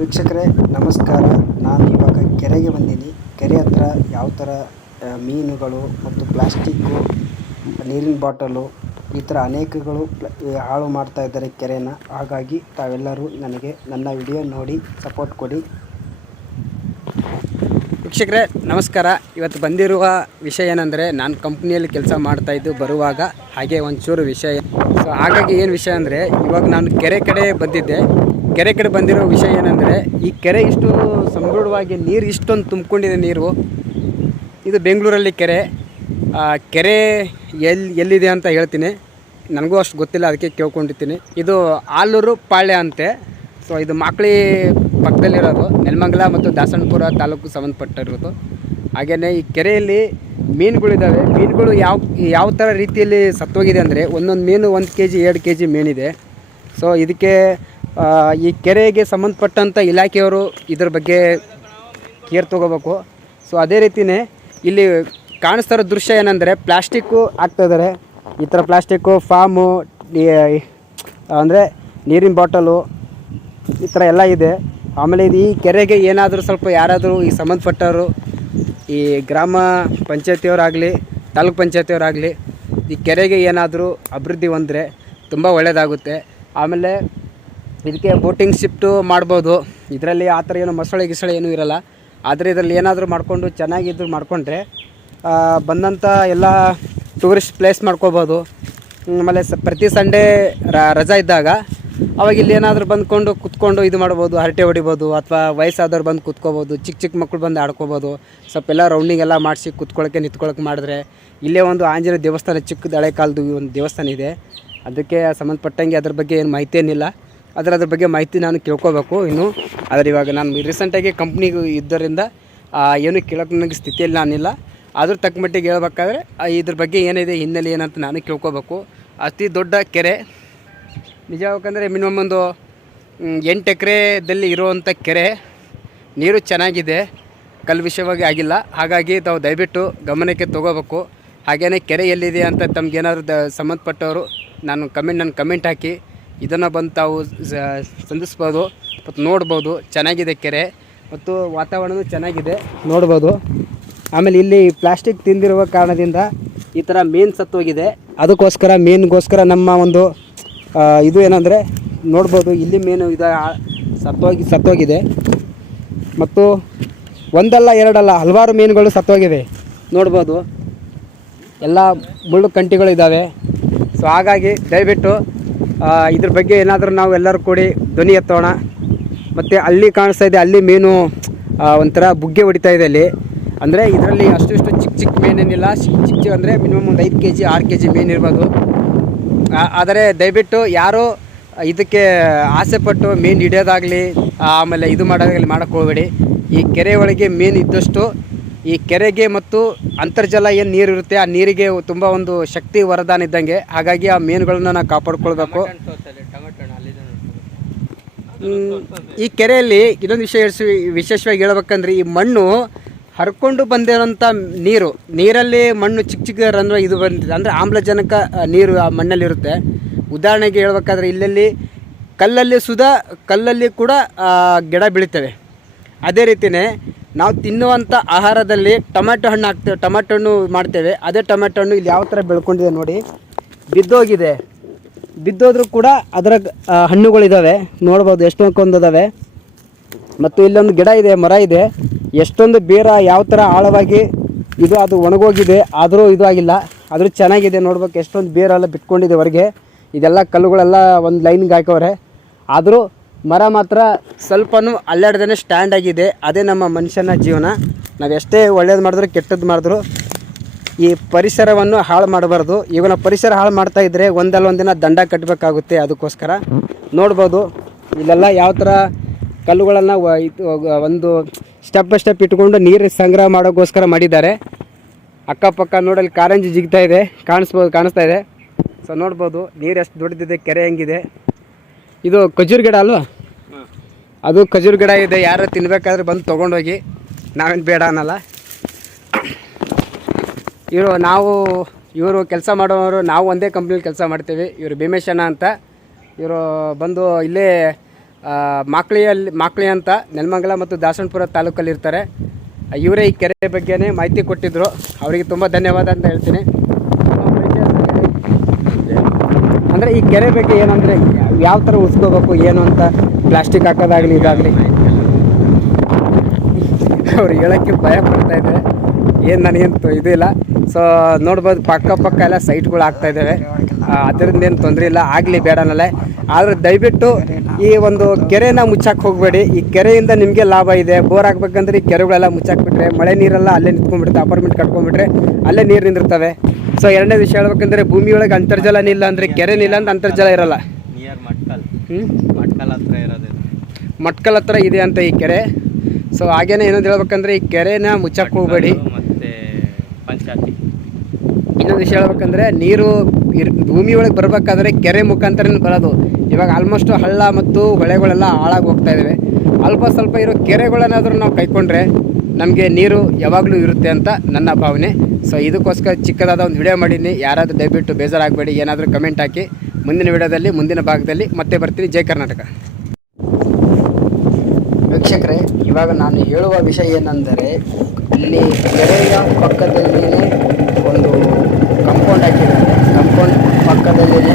ವೀಕ್ಷಕರೇ ನಮಸ್ಕಾರ. ನಾನು ಇವಾಗ ಕೆರೆಗೆ ಬಂದೀನಿ. ಕೆರೆ ಹತ್ರ ಯಾವ ಥರ ಮೀನುಗಳು ಮತ್ತು ಪ್ಲಾಸ್ಟಿಕ್ಕು, ನೀರಿನ ಬಾಟಲು ಈ ಥರ ಅನೇಕಗಳು ಹಾಳು ಮಾಡ್ತಾ ಇದ್ದಾರೆ ಕೆರೆನ. ಹಾಗಾಗಿ ತಾವೆಲ್ಲರೂ ನನಗೆ ನನ್ನ ವಿಡಿಯೋ ನೋಡಿ ಸಪೋರ್ಟ್ ಕೊಡಿ. ವೀಕ್ಷಕರೇ ನಮಸ್ಕಾರ. ಇವತ್ತು ಬಂದಿರುವ ವಿಷಯ ಏನಂದರೆ, ನಾನು ಕಂಪ್ನಿಯಲ್ಲಿ ಕೆಲಸ ಮಾಡ್ತಾಯಿದ್ದು ಬರುವಾಗ ಹಾಗೆ ಒಂಚೂರು ವಿಷಯ. ಸೊ ಹಾಗಾಗಿ ಏನು ವಿಷಯ ಅಂದರೆ, ಇವಾಗ ನಾನು ಕೆರೆ ಕಡೆ ಬಂದಿದ್ದೆ. ಕೆರೆ ಕಡೆ ಬಂದಿರೋ ವಿಷಯ ಏನಂದರೆ, ಈ ಕೆರೆ ಇಷ್ಟು ಸಮೃದ್ಧವಾಗಿ ನೀರು ಇಷ್ಟೊಂದು ತುಂಬಿಕೊಂಡಿದೆ. ನೀರು ಇದು ಬೆಂಗಳೂರಲ್ಲಿ ಕೆರೆ ಎಲ್ಲಿದೆ ಅಂತ ಹೇಳ್ತೀನಿ. ನನಗೂ ಅಷ್ಟು ಗೊತ್ತಿಲ್ಲ, ಅದಕ್ಕೆ ಕೇಳ್ಕೊಂಡಿರ್ತೀನಿ. ಇದು ಆಲೂರು ಪಾಳ್ಯ ಅಂತೆ. ಸೊ ಇದು ಮಾಕ್ಳಿ ಪಕ್ಕದಲ್ಲಿರೋದು, ನೆಲಮಂಗಲ ಮತ್ತು ದಾಸನಪುರ ತಾಲೂಕು ಸಂಬಂಧಪಟ್ಟಿರೋದು. ಹಾಗೆಯೇ ಈ ಕೆರೆಯಲ್ಲಿ ಮೀನುಗಳಿದ್ದಾವೆ. ಮೀನುಗಳು ಯಾವ ಥರ ರೀತಿಯಲ್ಲಿ ಸತ್ತೋಗಿದೆ ಅಂದರೆ, ಒಂದೊಂದು ಮೀನು 1 kg 2 kg ಮೀನಿದೆ. ಸೊ ಇದಕ್ಕೆ ಈ ಕೆರೆಗೆ ಸಂಬಂಧಪಟ್ಟಂಥ ಇಲಾಖೆಯವರು ಇದ್ರ ಬಗ್ಗೆ ಕೇರ್ ತೊಗೋಬೇಕು. ಸೊ ಅದೇ ರೀತಿಯೇ ಇಲ್ಲಿ ಕಾಣಿಸ್ತಾ ಇರೋ ದೃಶ್ಯ ಏನಂದರೆ, ಪ್ಲಾಸ್ಟಿಕ್ಕು ಹಾಕ್ತಾಯಿದ್ದಾರೆ. ಈ ಥರ ಪ್ಲಾಸ್ಟಿಕ್ಕು ಫಾರ್ಮು ಅಂದರೆ ನೀರಿನ ಬಾಟಲು ಈ ಥರ ಎಲ್ಲ ಇದೆ. ಆಮೇಲೆ ಇದು ಈ ಕೆರೆಗೆ ಏನಾದರೂ ಸ್ವಲ್ಪ ಯಾರಾದರೂ ಈ ಸಂಬಂಧಪಟ್ಟವರು, ಈ ಗ್ರಾಮ ಪಂಚಾಯತಿಯವರಾಗಲಿ ತಾಲೂಕು ಪಂಚಾಯತಿಯವರಾಗಲಿ ಈ ಕೆರೆಗೆ ಏನಾದರೂ ಅಭಿವೃದ್ಧಿ ಹೊಂದರೆ ತುಂಬ ಒಳ್ಳೆಯದಾಗುತ್ತೆ. ಆಮೇಲೆ ಇದಕ್ಕೆ ಬೋಟಿಂಗ್ ಶಿಫ್ಟು ಮಾಡ್ಬೋದು. ಇದರಲ್ಲಿ ಆ ಥರ ಏನೋ ಮೊಸಳೆ ಗಿಸಳೆ ಏನೂ ಇರೋಲ್ಲ. ಆದರೆ ಇದರಲ್ಲಿ ಏನಾದರೂ ಮಾಡಿಕೊಂಡು ಚೆನ್ನಾಗಿದ್ದು ಮಾಡಿಕೊಂಡ್ರೆ ಬಂದಂಥ ಎಲ್ಲ ಟೂರಿಸ್ಟ್ ಪ್ಲೇಸ್ ಮಾಡ್ಕೋಬೋದು. ಆಮೇಲೆ ಪ್ರತಿ ಸಂಡೇ ರಜಾ ಇದ್ದಾಗ ಅವಾಗ ಇಲ್ಲಿ ಏನಾದರೂ ಬಂದ್ಕೊಂಡು ಕುತ್ಕೊಂಡು ಇದು ಮಾಡ್ಬೋದು, ಹರಟೆ ಹೊಡಿಬೋದು. ಅಥವಾ ವಯಸ್ಸಾದವ್ರು ಬಂದು ಕುತ್ಕೋಬೋದು, ಚಿಕ್ಕ ಮಕ್ಕಳು ಬಂದು ಆಡ್ಕೋಬೋದು. ಸ್ವಲ್ಪ ಎಲ್ಲ ರೌಂಡಿಂಗ್ ಎಲ್ಲ ಮಾಡಿಸಿ ಕುತ್ಕೊಳ್ಳೋಕ್ಕೆ ನಿಂತ್ಕೊಳ್ಳೋಕೆ ಮಾಡಿದ್ರೆ, ಇಲ್ಲೇ ಒಂದು ಆಂಜನೇಯ ದೇವಸ್ಥಾನ, ಚಿಕ್ಕದು ಹಳೆ ಕಾಲದ್ದು ಒಂದು ದೇವಸ್ಥಾನ ಇದೆ. ಅದಕ್ಕೆ ಸಂಬಂಧಪಟ್ಟಂಗೆ ಅದ್ರ ಬಗ್ಗೆ ಏನು ಮಾಹಿತಿ ಏನಿಲ್ಲ. ಅದ್ರ ಬಗ್ಗೆ ಮಾಹಿತಿ ನಾನು ಕೇಳ್ಕೋಬೇಕು ಇನ್ನು. ಆದರೆ ಇವಾಗ ನಾನು ರೀಸೆಂಟಾಗಿ ಕಂಪ್ನಿಗೆ ಇದ್ದರಿಂದ ಏನು ಕೇಳೋಕೆ ನನಗೆ ಸ್ಥಿತಿಯಲ್ಲಿ ನಾನಿಲ್ಲ. ಅದ್ರ ತಕ್ಕ ಮಟ್ಟಿಗೆ ಹೇಳ್ಬೇಕಾದ್ರೆ ಇದ್ರ ಬಗ್ಗೆ ಏನಿದೆ ಹಿನ್ನೆಲೆ ಏನಂತ ನಾನು ಕೇಳ್ಕೋಬೇಕು. ಅತಿ ದೊಡ್ಡ ಕೆರೆ ನಿಜ ಹೇಳ್ಬೇಕಂದ್ರೆ ಮಿನಿಮಮ್ ಒಂದು 8 ಎಕರೆದಲ್ಲಿ ಇರುವಂಥ ಕೆರೆ. ನೀರು ಚೆನ್ನಾಗಿದೆ, ಕಲ್ಲು ವಿಷಯವಾಗಿ ಆಗಿಲ್ಲ. ಹಾಗಾಗಿ ತಾವು ದಯವಿಟ್ಟು ಗಮನಕ್ಕೆ ತೊಗೋಬೇಕು. ಹಾಗೆಯೇ ಕೆರೆ ಎಲ್ಲಿದೆ ಅಂತ ತಮಗೇನಾದ್ರು ಸಂಬಂಧಪಟ್ಟವರು ನನ್ನ ಕಮೆಂಟ್ ಹಾಕಿ ಇದನ್ನು ಬಂದು ತಾವು ಸಂಧಿಸ್ಬೋದು ಮತ್ತು ನೋಡ್ಬೋದು. ಚೆನ್ನಾಗಿದೆ ಕೆರೆ ಮತ್ತು ವಾತಾವರಣವೂ ಚೆನ್ನಾಗಿದೆ, ನೋಡ್ಬೋದು. ಆಮೇಲೆ ಇಲ್ಲಿ ಪ್ಲಾಸ್ಟಿಕ್ ತಿಂದಿರುವ ಕಾರಣದಿಂದ ಈ ಥರ ಮೀನು ಸತ್ತೋಗಿದೆ. ಅದಕ್ಕೋಸ್ಕರ ಮೀನಿಗೋಸ್ಕರ ನಮ್ಮ ಒಂದು ಇದು ಏನಂದರೆ ನೋಡ್ಬೋದು, ಇಲ್ಲಿ ಮೀನು ಸತ್ತೋಗಿದೆ. ಮತ್ತು ಒಂದಲ್ಲ ಎರಡಲ್ಲ ಹಲವಾರು ಮೀನುಗಳು ಸತ್ತೋಗಿವೆ, ನೋಡ್ಬೋದು. ಎಲ್ಲ ಮುಳ್ಳು ಕಂಟಿಗಳು ಇದ್ದಾವೆ. ಸೊ ಹಾಗಾಗಿ ದಯವಿಟ್ಟು ಇದ್ರ ಬಗ್ಗೆ ಏನಾದರೂ ನಾವು ಎಲ್ಲರೂ ಕೂಡಿ ಧ್ವನಿ ಎತ್ತೋಣ. ಮತ್ತು ಅಲ್ಲಿ ಕಾಣಿಸ್ತಾ ಇದೆ, ಅಲ್ಲಿ ಮೀನು ಒಂಥರ ಬುಗ್ಗೆ ಹೊಡಿತಾ ಇದೆ ಅಲ್ಲಿ. ಅಂದರೆ ಇದರಲ್ಲಿ ಅಷ್ಟು ಚಿಕ್ಕ ಮೀನೇನಿಲ್ಲ. ಚಿಕ್ಕ ಅಂದರೆ ಮಿನಿಮಮ್ ಒಂದು 5 kg 6 kg ಮೀನು ಇರ್ಬೋದು. ಆದರೆ ದಯವಿಟ್ಟು ಯಾರೂ ಇದಕ್ಕೆ ಆಸೆಪಟ್ಟು ಮೀನು ಹಿಡಿಯೋದಾಗಲಿ ಆಮೇಲೆ ಇದು ಮಾಡೋದಾಗಲಿ ಮಾಡೋಕ್ಕೆ ಹೋಗಬೇಡಿ. ಈ ಕೆರೆ ಒಳಗೆ ಮೀನು ಇದ್ದಷ್ಟು ಈ ಕೆರೆಗೆ ಮತ್ತು ಅಂತರ್ಜಲ ಏನು ನೀರು ಇರುತ್ತೆ, ಆ ನೀರಿಗೆ ತುಂಬ ಒಂದು ಶಕ್ತಿ ವರದಾನ ಇದ್ದಂಗೆ. ಹಾಗಾಗಿ ಆ ಮೀನುಗಳನ್ನ ನಾವು ಕಾಪಾಡ್ಕೊಳ್ಬೇಕು. ಈ ಕೆರೆಯಲ್ಲಿ ಇನ್ನೊಂದು ವಿಶೇಷವಾಗಿ ಹೇಳ್ಬೇಕಂದ್ರೆ, ಈ ಮಣ್ಣು ಹರ್ಕೊಂಡು ಬಂದಿರೋಂಥ ನೀರಲ್ಲಿ ಮಣ್ಣು ಚಿಕ್ಕ ರಂಧ್ರ ಇದು ಬಂದಿದೆ. ಅಂದರೆ ಆಮ್ಲಜನಕ ನೀರು ಆ ಮಣ್ಣಲ್ಲಿರುತ್ತೆ. ಉದಾಹರಣೆಗೆ ಹೇಳ್ಬೇಕಾದ್ರೆ ಇಲ್ಲಲ್ಲಿ ಕಲ್ಲಲ್ಲಿ ಕೂಡ ಗಿಡ ಬೆಳಿತವೆ. ಅದೇ ರೀತಿಯೇ ನಾವು ತಿನ್ನುವಂಥ ಆಹಾರದಲ್ಲಿ ಟೊಮೆಟೊ ಹಣ್ಣು ಹಾಕ್ತೇವೆ, ಟೊಮೆಟೊ ಹಣ್ಣು ಮಾಡ್ತೇವೆ. ಅದೇ ಟೊಮೆಟೊ ಹಣ್ಣು ಇಲ್ಲಿ ಯಾವ ಥರ ಬೆಳ್ಕೊಂಡಿದೆ ನೋಡಿ, ಬಿದ್ದೋದ್ರೂ ಕೂಡ ಅದರ ಹಣ್ಣುಗಳಿದ್ದಾವೆ, ನೋಡ್ಬೋದು ಎಷ್ಟೊಂದಿದ್ದಾವೆ. ಮತ್ತು ಇಲ್ಲೊಂದು ಗಿಡ ಇದೆ, ಮರ ಇದೆ, ಎಷ್ಟೊಂದು ಬೇರ ಯಾವ ಥರ ಆಳವಾಗಿ ಅದು ಒಣಗೋಗಿದೆ. ಆದರೂ ಇದು ಆಗಿಲ್ಲ, ಆದರೂ ಚೆನ್ನಾಗಿದೆ. ನೋಡ್ಬೇಕು ಎಷ್ಟೊಂದು ಬೇರೆಲ್ಲ ಬಿಟ್ಕೊಂಡಿದೆ ಹೊರಗೆ. ಇದೆಲ್ಲ ಕಲ್ಲುಗಳೆಲ್ಲ ಒಂದು ಲೈನ್ಗೆ ಹಾಕವ್ರೆ. ಆದರೂ ಮರ ಮಾತ್ರ ಸ್ವಲ್ಪನೂ ಅಲ್ಲಾಡ್ದೇ ಸ್ಟ್ಯಾಂಡ್ ಆಗಿದೆ. ಅದೇ ನಮ್ಮ ಮನುಷ್ಯನ ಜೀವನ. ನಾವು ಎಷ್ಟೇ ಒಳ್ಳೇದು ಮಾಡಿದ್ರು ಕೆಟ್ಟದ್ದು ಮಾಡಿದ್ರು ಈ ಪರಿಸರವನ್ನು ಹಾಳು ಮಾಡಬಾರ್ದು. ಇವನ ಪರಿಸರ ಹಾಳು ಮಾಡ್ತಾಯಿದ್ರೆ ಒಂದಲ್ಲ ಒಂದಿನ ದಂಡ ಕಟ್ಟಬೇಕಾಗುತ್ತೆ. ಅದಕ್ಕೋಸ್ಕರ ನೋಡ್ಬೋದು ಇಲ್ಲೆಲ್ಲ ಯಾವ ಥರ ಕಲ್ಲುಗಳನ್ನು ಒಂದು ಸ್ಟೆಪ್ ಬೈ ಸ್ಟೆಪ್ ಇಟ್ಕೊಂಡು ನೀರು ಸಂಗ್ರಹ ಮಾಡೋಕ್ಕೋಸ್ಕರ ಮಾಡಿದ್ದಾರೆ. ಅಕ್ಕಪಕ್ಕ ನೋಡಲ್ಲಿ ಕಾರಂಜಿ ಜಿಗ್ತಾ ಇದೆ, ಕಾಣಿಸ್ತಾ ಇದೆ. ಸೊ ನೋಡ್ಬೋದು ನೀರು ಎಷ್ಟು ದೊಡ್ಡದಿದೆ, ಕೆರೆ ಹೆಂಗಿದೆ. ಇದು ಖಜೂರ್ ಗಿಡ ಅಲ್ವಾ? ಅದು ಖಜೂರ್ ಗಿಡ ಇದೆ. ಯಾರು ತಿನ್ಬೇಕಾದ್ರೆ ಬಂದು ತೊಗೊಂಡೋಗಿ, ನಾವೇನು ಬೇಡ ಅನ್ನಲ್ಲ. ಇವರು ಕೆಲಸ ಮಾಡೋರು, ನಾವು ಒಂದೇ ಕಂಪ್ನಿಲಿ ಕೆಲಸ ಮಾಡ್ತೀವಿ. ಇವರು ಭೀಮೇಶಣ್ಣ ಅಂತ. ಇವರು ಬಂದು ಇಲ್ಲೇ ಮಾಕ್ಳಿ ಅಂತ ನೆಲಮಂಗಲ ಮತ್ತು ದಾಸನಪುರ ತಾಲೂಕಲ್ಲಿ ಇರ್ತಾರೆ. ಇವರೇ ಈ ಕೆರೆ ಬಗ್ಗೆನೇ ಮಾಹಿತಿ ಕೊಟ್ಟಿದ್ದರು. ಅವರಿಗೆ ತುಂಬ ಧನ್ಯವಾದ ಅಂತ ಹೇಳ್ತೀನಿ. ಅಂದರೆ ಈ ಕೆರೆ ಬಗ್ಗೆ ಏನಂದರೆ ಯಾವ ಥರ ಉಳಿಸ್ಕೋಬೇಕು ಏನು ಅಂತ, ಪ್ಲಾಸ್ಟಿಕ್ ಹಾಕೋದಾಗಲಿ ಇದಾಗಲಿ ಅವ್ರು ಹೇಳೋಕ್ಕೆ ಭಯ ಪಡ್ತಾಯಿದ್ದಾರೆ. ಏನು ನನಗೇನು ಇದಿಲ್ಲ. ಸೊ ನೋಡ್ಬೋದು ಪಕ್ಕ ಎಲ್ಲ ಸೈಟ್ಗಳು ಆಗ್ತಾಯಿದ್ದಾವೆ. ಅದರಿಂದ ಏನು ತೊಂದರೆ ಇಲ್ಲ, ಆಗಲಿ ಬೇಡನಲ್ಲ. ಆದರೆ ದಯವಿಟ್ಟು ಈ ಒಂದು ಕೆರೆನ ಮುಚ್ಚಾಕೆ ಹೋಗಬೇಡಿ. ಈ ಕೆರೆಯಿಂದ ನಿಮಗೆ ಲಾಭ ಇದೆ. ಬೋರ್ ಹಾಕ್ಬೇಕಂದ್ರೆ ಈ ಕೆರೆಗಳೆಲ್ಲ ಮುಚ್ಚಾಕ್ಬಿಟ್ರೆ ಮಳೆ ನೀರೆಲ್ಲ ಅಲ್ಲೇ ನಿಂತ್ಕೊಂಡ್ಬಿಡುತ್ತೆ. ಅಪಾರ್ಟ್ಮೆಂಟ್ ಕಟ್ಕೊಂಡ್ಬಿಟ್ರೆ ಅಲ್ಲೇ ನೀರು ನಿಂದಿರ್ತವೆ. ಸೊ ಎರಡನೇ ವಿಷಯ ಹೇಳ್ಬೇಕಂದ್ರೆ ಭೂಮಿಯೊಳಗೆ ಅಂತರ್ಜಲನೇ ಇಲ್ಲ ಅಂದರೆ ಕೆರೆನೇ ಇಲ್ಲ ಅಂತ ಅಂತರ್ಜಲ ಇರೋಲ್ಲ. ಮಟ್ಕಲ್ ಹತ್ರ ಇದೆ ಅಂತ ಈ ಕೆರೆ. ಸೊ ಹಾಗೇನೆ ಏನಂತ ಹೇಳ್ಬೇಕಂದ್ರೆ ಈ ಕೆರೆನ ಮುಚ್ಚಕ್ಕೆ ಹೋಗಬೇಡಿ. ಇನ್ನೊಂದು ವಿಷಯ ಹೇಳ್ಬೇಕಂದ್ರೆ ನೀರು ಭೂಮಿ ಒಳಗೆ ಬರಬೇಕಾದ್ರೆ ಕೆರೆ ಮುಖಾಂತರನೇ ಬರೋದು. ಇವಾಗ ಆಲ್ಮೋಸ್ಟ್ ಹಳ್ಳ ಮತ್ತು ಹೊಳೆಗಳೆಲ್ಲ ಹಾಳಾಗಿ ಹೋಗ್ತಾ ಇದ್ದಾವೆ. ಅಲ್ಪ ಸ್ವಲ್ಪ ಇರೋ ಕೆರೆಗಳನ್ನಾದರೂ ನಾವು ಕೈಕೊಂಡ್ರೆ ನಮಗೆ ನೀರು ಯಾವಾಗಲೂ ಇರುತ್ತೆ ಅಂತ ನನ್ನ ಭಾವನೆ. ಸೊ ಇದಕ್ಕೋಸ್ಕರ ಚಿಕ್ಕದಾದ ಒಂದು ವಿಡಿಯೋ ಮಾಡೀನಿ. ಯಾರಾದರೂ ದಯವಿಟ್ಟು ಬೇಜಾರಾಗಬೇಡಿ, ಏನಾದರೂ ಕಮೆಂಟ್ ಹಾಕಿ. ಮುಂದಿನ ವಿಡಿಯೋದಲ್ಲಿ ಮುಂದಿನ ಭಾಗದಲ್ಲಿ ಮತ್ತೆ ಬರ್ತೀನಿ. ಜೈ ಕರ್ನಾಟಕ. ವೀಕ್ಷಕರೇ, ಇವಾಗ ನಾನು ಹೇಳುವ ವಿಷಯ ಏನೆಂದರೆ, ಇಲ್ಲಿ ಕೆರೆಯ ಪಕ್ಕದಲ್ಲಿಯೇ ಒಂದು ಕಂಪೌಂಡ್ ಹಾಕಿದ್ದಾರೆ. ಕಂಪೌಂಡ್ ಪಕ್ಕದಲ್ಲಿಯೇ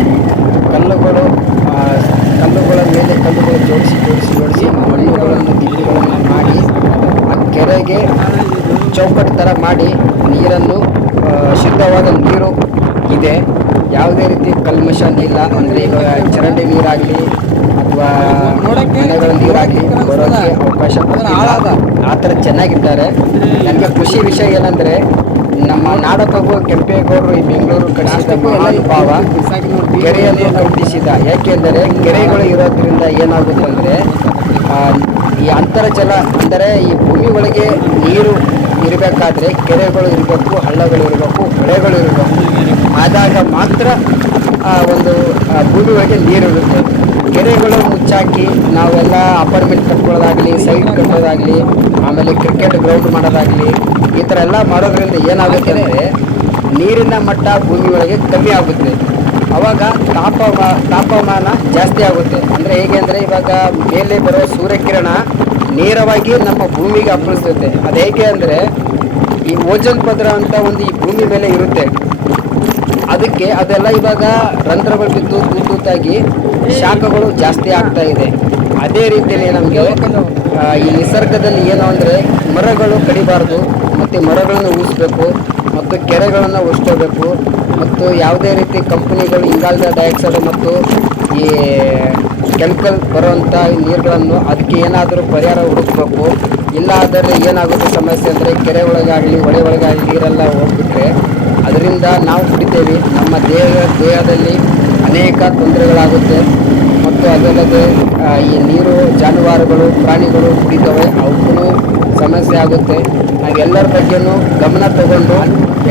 ಕಲ್ಲುಗಳ ಮೇಲೆ ಕಲ್ಲುಗಳು ಜೋಡಿಸಿ ಮಣ್ಣುಗಳನ್ನು ದಿಬ್ಬಗಳನ್ನು ಮಾಡಿ ಆ ಕೆರೆಗೆ ಚೌಕಟ್ಟು ಥರ ಮಾಡಿ ನೀರನ್ನು ಶುದ್ಧವಾದ ನೀರು ಇದೆ. ಯಾವುದೇ ರೀತಿ ಕಲ್ಮಶ ಇಲ್ಲ. ಅಂದರೆ ಈಗ ಚರಂಡಿ ನೀರಾಗಲಿ ಅಥವಾ ಮನೆಗಳ ನೀರಾಗಲಿ ಬರೋಕ್ಕೆ ಅವಕಾಶ ಆ ಥರ ಚೆನ್ನಾಗಿದ್ದಾರೆ. ನನಗೆ ಖುಷಿ ವಿಷಯ ಏನಂದರೆ, ನಮ್ಮ ನಾಡಕವು ಕೆಂಪೇಗೌಡರು ಈ ಬೆಂಗಳೂರು ಕಟ್ಟಿಸಿದ ಮಹಾನುಭಾವ ಕೆರೆಯನ್ನು ಕಟ್ಟಿಸಿದ. ಯಾಕೆಂದರೆ ಕೆರೆಗಳು ಇರೋದ್ರಿಂದ ಏನಾಗುತ್ತೆ ಅಂದರೆ, ಈ ಅಂತರ್ಜಲ ಅಂದರೆ ಈ ಭೂಮಿ ಒಳಗೆ ನೀರು ಇರಬೇಕಾದ್ರೆ ಕೆರೆಗಳು ಇರಬೇಕು, ಹಳ್ಳಗಳು ಇರಬೇಕು, ಹೊಳೆಗಳು ಇರಬೇಕು. ಆದಾಗ ಮಾತ್ರ ಒಂದು ಭೂಮಿ ಒಳಗೆ ನೀರು ಇರುತ್ತೆ. ಕೆರೆಗಳು ಮುಚ್ಚಾಕಿ ನಾವೆಲ್ಲ ಅಪಾರ್ಟ್ಮೆಂಟ್ ಕಟ್ಕೊಳ್ಳೋದಾಗಲಿ, ಸೈಟ್ ಕಟ್ಟೋದಾಗಲಿ, ಆಮೇಲೆ ಕ್ರಿಕೆಟ್ ಗ್ರೌಂಡ್ ಮಾಡೋದಾಗಲಿ, ಈ ಥರ ಎಲ್ಲ ಮಾಡೋದ್ರಿಂದ ಏನಾಗುತ್ತೆ ಅಂದರೆ ನೀರಿನ ಮಟ್ಟ ಭೂಮಿ ಒಳಗೆ ಕಮ್ಮಿ ಆಗುತ್ತೆ. ಆವಾಗ ತಾಪಮಾನ ಜಾಸ್ತಿ ಆಗುತ್ತೆ. ಅಂದರೆ ಹೇಗೆ ಅಂದರೆ, ಇವಾಗ ಮೇಲೆ ಬರೋ ಸೂರ್ಯಕಿರಣ ನೇರವಾಗಿ ನಮ್ಮ ಭೂಮಿಗೆ ಅಪ್ಪಳಿಸುತ್ತೆ. ಅದು ಹೇಗೆ ಅಂದರೆ, ಈ ಓಜೋನ್ ಪದರ ಅಂತ ಒಂದು ಈ ಭೂಮಿ ಮೇಲೆ ಇರುತ್ತೆ. ಅದಕ್ಕೆ ಅದೆಲ್ಲ ಇವಾಗ ರಂಧ್ರಗಳು ಬಿದ್ದು ತೂತಾಗಿ ಶಾಖಗಳು ಜಾಸ್ತಿ ಆಗ್ತಾ ಇದೆ. ಅದೇ ರೀತಿಯಲ್ಲಿ ನಮಗೆ ಈ ನಿಸರ್ಗದಲ್ಲಿ ಏನು ಅಂದರೆ, ಮರಗಳು ಕಡಿಬಾರ್ದು ಮತ್ತು ಮರಗಳನ್ನು ಉಳಿಸ್ಬೇಕು ಮತ್ತು ಕೆರೆಗಳನ್ನು ಉಳಿಸ್ಕೋಬೇಕು. ಮತ್ತು ಯಾವುದೇ ರೀತಿ ಕಂಪನಿಗಳು ಇಂಗಾಲದ ಡೈಆಕ್ಸೈಡ್ ಮತ್ತು ಈ ಕೆಮಿಕಲ್ ಬರುವಂಥ ನೀರುಗಳನ್ನು ಅದಕ್ಕೆ ಏನಾದರೂ ಪರಿಹಾರ ಹುಡುಕಬೇಕು. ಇಲ್ಲ ಆದರೆ ಏನಾಗುತ್ತೆ ಸಮಸ್ಯೆ ಅಂದರೆ, ಕೆರೆ ಒಳಗಾಗಲಿ ಹೊಳೆ ಒಳಗಾಗಲಿ ನೀರೆಲ್ಲ ಹೋಗ್ಬಿಟ್ರೆ ಅದರಿಂದ ನಾವು ಕುಡಿತೇವೆ. ನಮ್ಮ ದೇಹದಲ್ಲಿ ಅನೇಕ ತೊಂದರೆಗಳಾಗುತ್ತೆ. ಮತ್ತು ಅದಲ್ಲದೆ ಈ ನೀರು ಜಾನುವಾರುಗಳು ಪ್ರಾಣಿಗಳು ಕುಡಿತವೆ, ಅವಕ್ಕೂ ಸಮಸ್ಯೆ ಆಗುತ್ತೆ. ನಾವೆಲ್ಲರ ಬಗ್ಗೆನೂ ಗಮನ ತಗೊಂಡು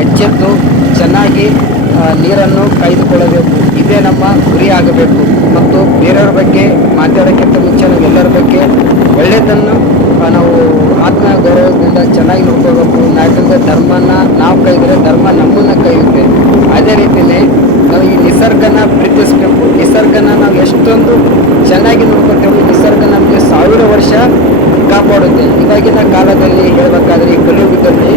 ಎಚ್ಚೆತ್ತು ಚೆನ್ನಾಗಿ ನೀರನ್ನು ಕಾಯ್ದುಕೊಳ್ಳಬೇಕು. ಇದೇ ನಮ್ಮ ಗುರಿ ಆಗಬೇಕು. ಮತ್ತು ಬೇರೆಯವ್ರ ಬಗ್ಗೆ ಮಾತಾಡೋಕ್ಕಿಂತ ಮುಂಚೆ ನಾವೆಲ್ಲರ ಬಗ್ಗೆ ಒಳ್ಳೆಯದನ್ನು ನಾವು ಆತ್ಮ ಗೌರವದಿಂದ ಚೆನ್ನಾಗಿ ನೋಡ್ಕೋಬೇಕು. ಯಾಕಂದರೆ ಧರ್ಮನ ನಾವು ಕೈದರೆ ಧರ್ಮ ನಮ್ಮನ್ನು ಕೈಯುತ್ತೆ. ಅದೇ ರೀತಿಯೇ ನಾವು ಈ ನಿಸರ್ಗನ ಪ್ರೀತಿಸಬೇಕು. ನಿಸರ್ಗನ ನಾವು ಎಷ್ಟೊಂದು ಚೆನ್ನಾಗಿ ನೋಡ್ಕೊತೇವೆ, ನಿಸರ್ಗ ನಮಗೆ 1000 ವರ್ಷ ಕಾಪಾಡುತ್ತೆ. ಇವಾಗಿನ ಕಾಲದಲ್ಲಿ ಹೇಳಬೇಕಾದ್ರೆ ಈ ಕಲಿಯುಗದಲ್ಲಿ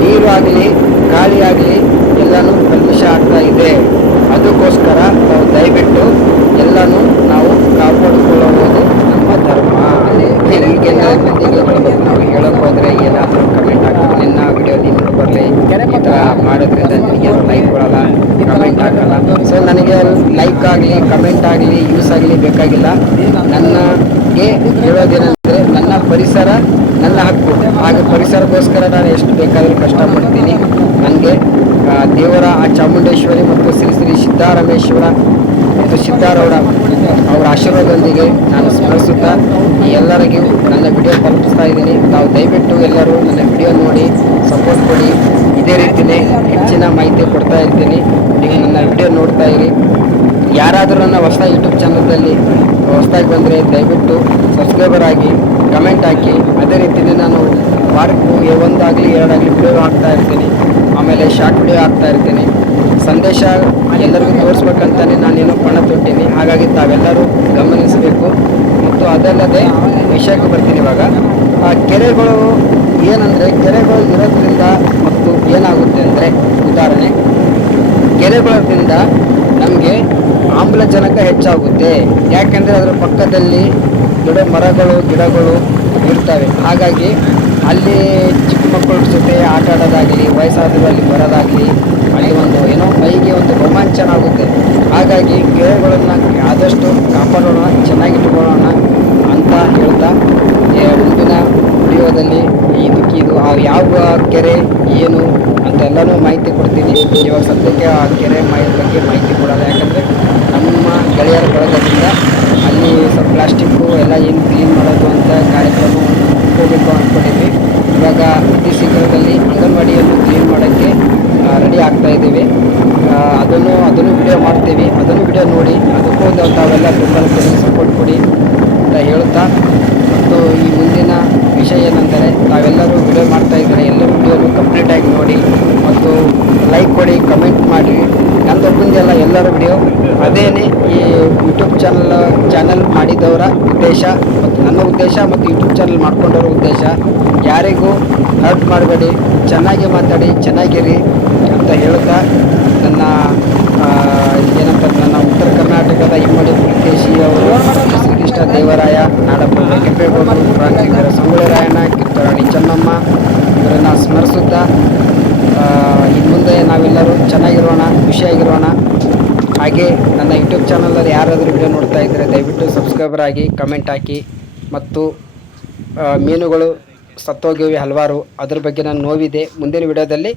ನೀರು ಆಗಲಿ ಗಾಳಿ ಆಗಲಿ ಎಲ್ಲನೂ ಕಲ್ಮಶ ಆಗ್ತಾ ಇದೆ. ಅದಕ್ಕೋಸ್ಕರ ನಾವು ದಯವಿಟ್ಟು ಎಲ್ಲನೂ ನಾವು ಕಾಪಾಡಿಕೊಳ್ಳುವುದು ನಮ್ಮ ಧರ್ಮ. ಹೀಗೆಲ್ಲ ಮಂದಿಗೆ ಹೇಳಬೇಕು. ನಾವು ಹೇಳೋಕೆ ಹೋದರೆ ಏನಾದರೂ ಕಮೆಂಟ್ ಹಾಕಿ ನಿನ್ನ ವಿಡಿಯೋ ನೀನು ಬರಲಿ, ಈ ಥರ ಮಾಡೋದ್ರಿಂದ ನನಗೆ ಲೈಕ್ ಕೊಡಲ್ಲ, ಕಮೆಂಟ್ ಹಾಕಲ್ಲ. ಸೊ ನನಗೆ ಲೈಕ್ ಆಗಲಿ ಕಮೆಂಟ್ ಆಗಲಿ ಯೂಸ್ ಆಗಲಿ ಬೇಕಾಗಿಲ್ಲ. ನನಗೆ ಹೇಳೋದೇನೆಂದರೆ, ನನ್ನ ಪರಿಸರ ನನ್ನ ಹಕ್ಕು. ಹಾಗೆ ಪರಿಸರಕ್ಕೋಸ್ಕರ ನಾನು ಎಷ್ಟು ಬೇಕಾದರೂ ಕಷ್ಟಪಡ್ತೀನಿ. ನನಗೆ ದೇವರ ಆ ಚಾಮುಂಡೇಶ್ವರಿ ಮತ್ತು ಶ್ರೀ ಶ್ರೀ ಸಿದ್ದರಾಮೇಶ್ವರ ಮತ್ತು ಸಿದ್ದಾರೂಢ ಅವರ ಆಶೀರ್ವಾದದೊಂದಿಗೆ ನಾನು ಸ್ಮರಿಸುತ್ತಾ ಎಲ್ಲರಿಗೂ ನನ್ನ ವಿಡಿಯೋ ತಲುಪಿಸ್ತಾ ಇದ್ದೀನಿ. ತಾವು ದಯವಿಟ್ಟು ಎಲ್ಲರೂ ನನ್ನ ವಿಡಿಯೋ ನೋಡಿ ಸಪೋರ್ಟ್ ಕೊಡಿ. ಇದೇ ರೀತಿಯೇ ಹೆಚ್ಚಿನ ಮಾಹಿತಿ ಕೊಡ್ತಾ ಇರ್ತೀನಿ. ನೀವು ನನ್ನ ವಿಡಿಯೋ ನೋಡ್ತಾ ಇರಿ. ಯಾರಾದರೂ ನನ್ನ ಹೊಸ ಯೂಟ್ಯೂಬ್ ಚಾನಲ್ದಲ್ಲಿ ಹೊಸದಾಗಿ ಬಂದರೆ ದಯವಿಟ್ಟು ಸಬ್ಸ್ಕ್ರೈಬರ್ ಆಗಿ ಕಮೆಂಟ್ ಹಾಕಿ. ಅದೇ ರೀತಿಯೇ ನಾನು ವಾರಕ್ಕೂ 1 ಆಗಲಿ 2 ಆಗಲಿ ವಿಡಿಯೋ ಹಾಕ್ತಾ ಇರ್ತೀನಿ. ಆಮೇಲೆ ಶಾರ್ಟ್ ವಿಡಿಯೋ ಹಾಕ್ತಾ ಇರ್ತೀನಿ. ಸಂದೇಶ ಎಲ್ಲರಿಗೂ ತೋರಿಸ್ಬೇಕಂತಲೇ ನಾನೇನೋ ಪಣ ತೊಟ್ಟೀನಿ. ಹಾಗಾಗಿ ತಾವೆಲ್ಲರೂ ಗಮನಿಸಬೇಕು. ಮತ್ತು ಅದಲ್ಲದೆ ವಿಷಯಕ್ಕೆ ಬರ್ತೀನಿ ಇವಾಗ. ಕೆರೆಗಳು ಏನಂದರೆ, ಕೆರೆಗಳು ಇರೋದ್ರಿಂದ ಮತ್ತು ಏನಾಗುತ್ತೆ ಅಂದರೆ, ಉದಾಹರಣೆ, ಕೆರೆಗಳಿಂದ ನಮಗೆ ಆಮ್ಲಜನಕ ಹೆಚ್ಚಾಗುತ್ತೆ. ಯಾಕೆಂದರೆ ಅದರ ಪಕ್ಕದಲ್ಲಿ ಮರಗಳು ಗಿಡಗಳು ಇರ್ತವೆ. ಹಾಗಾಗಿ ಅಲ್ಲಿ ಚಿಕ್ಕ ಮಕ್ಕಳ ಜೊತೆ ಆಟ ಆಡೋದಾಗಲಿ, ವಯಸ್ಸಾದರೂ ಅಲ್ಲಿ ಬರೋದಾಗಲಿ, ಅಲ್ಲಿ ಒಂದು ಏನೋ ಮೈಗೆ ಒಂದು ರೋಮಾಂಚನ ಆಗುತ್ತೆ. ಹಾಗಾಗಿ ಕೆರೆಗಳನ್ನು ಆದಷ್ಟು ಕಾಪಾಡೋಣ, ಚೆನ್ನಾಗಿಟ್ಕೊಳ್ಳೋಣ ಅಂತ ಹೇಳ್ತಾ, ಮುಂದಿನ ವಿಡಿಯೋದಲ್ಲಿ ಇದು ಯಾವ ಕೆರೆ ಏನು ಅಂತೆಲ್ಲನೂ ಮಾಹಿತಿ ಕೊಡ್ತೀನಿ. ಇವಾಗ ಸದ್ಯಕ್ಕೆ ಆ ಕೆರೆ ಬಗ್ಗೆ ಮಾಹಿತಿ ಕೊಡೋಲ್ಲ, ಯಾಕಂದರೆ ನಮ್ಮ ಗೆಳೆಯರ ಬಳಗದಿಂದ ಅಲ್ಲಿ ಸ್ವಲ್ಪ ಪ್ಲಾಸ್ಟಿಕ್ಕು ಎಲ್ಲ ಏನು ಕ್ಲೀನ್ ಮಾಡೋದು ಅಂತ ಕಾರ್ಯಕ್ರಮ ಹೋಗಬೇಕು ಅಂದ್ಕೊಂಡಿದ್ವಿ. ಇವಾಗ ಅತಿ ಶೀಘ್ರದಲ್ಲಿ ಅಂಗನವಾಡಿಯನ್ನು ಕ್ಲೀನ್ ಮಾಡೋಕ್ಕೆ ರೆಡಿ ಆಗ್ತಾ ಇದ್ದೀವಿ. ಅದನ್ನು ವಿಡಿಯೋ ಮಾಡ್ತೀವಿ. ಅದನ್ನು ವಿಡಿಯೋ ನೋಡಿ ಅದಕ್ಕೂ ತಾವೆಲ್ಲ ಬೆಂಬಲ ಕೊಡಿ, ಸಪೋರ್ಟ್ ಕೊಡಿ ಅಂತ ಹೇಳ್ತಾ, ಮತ್ತು ಈ ಮುಂದಿನ ವಿಷಯ ಏನೆಂದರೆ, ತಾವೆಲ್ಲರೂ ವಿಡಿಯೋ ಮಾಡ್ತಾ ಇದ್ದರೆ ಎಲ್ಲರೂ ವಿಡಿಯೋನು ಕಂಪ್ಲೀಟಾಗಿ ನೋಡಿ ಮತ್ತು ಲೈಕ್ ಕೊಡಿ, ಕಮೆಂಟ್ ಮಾಡಿ. ನಂದೊಬ್ಬಂದೆಲ್ಲ ಎಲ್ಲರ ವಿಡಿಯೋ ಅದೇನೇ ಈ ಯೂಟ್ಯೂಬ್ ಚಾನಲ್ ಮಾಡಿದವರ ಉದ್ದೇಶ ಮತ್ತು ನನ್ನ ಉದ್ದೇಶ ಮತ್ತು ಯೂಟ್ಯೂಬ್ ಚಾನಲ್ ಮಾಡ್ಕೊಂಡವ್ರ ಉದ್ದೇಶ, ಯಾರಿಗೂ ಹರ್ಟ್ ಮಾಡಬೇಡಿ, ಚೆನ್ನಾಗಿ ಮಾತಾಡಿ, ಚೆನ್ನಾಗಿರಿ ಅಂತ ಹೇಳ್ತಾ, ನನ್ನ ಉತ್ತರ ಕರ್ನಾಟಕದ ಇಮ್ಮಡಿ ಪುಲಿಕೇಶಿ ಅವರು, ಶ್ರೀಕೃಷ್ಣ ದೇವರಾಯ, ನಾಡಪ್ರಭು ಕೆಂಪೇಗೌಡರು, ಕ್ರಾಂತಿವೀರ ಸಂಗೊಳ್ಳಿ ರಾಯಣ್ಣ, ಕಿತ್ತೂರಾಣಿ ಚೆನ್ನಮ್ಮ ಇವರನ್ನು ಸ್ಮರಿಸುತ್ತಾ, ಇನ್ನು ಮುಂದೆ ನಾವೆಲ್ಲರೂ ಚೆನ್ನಾಗಿರೋಣ, ಖುಷಿಯಾಗಿರೋಣ. ಹಾಗೆ ನನ್ನ ಯೂಟ್ಯೂಬ್ ಚಾನಲಲ್ಲಿ ಯಾರಾದರೂ ವಿಡಿಯೋ ನೋಡ್ತಾ ಇದ್ದರೆ ದಯವಿಟ್ಟು ಸಬ್ಸ್ಕ್ರೈಬರ್ ಆಗಿ, ಕಮೆಂಟ್ ಹಾಕಿ. ಮತ್ತು ಮೀನುಗಳು ಸತ್ತೋಗಿವೆ ಹಲವಾರು, ಅದ್ರ ಬಗ್ಗೆ ನಾನು ನೋವಿದೆ. ಮುಂದಿನ ವಿಡಿಯೋದಲ್ಲಿ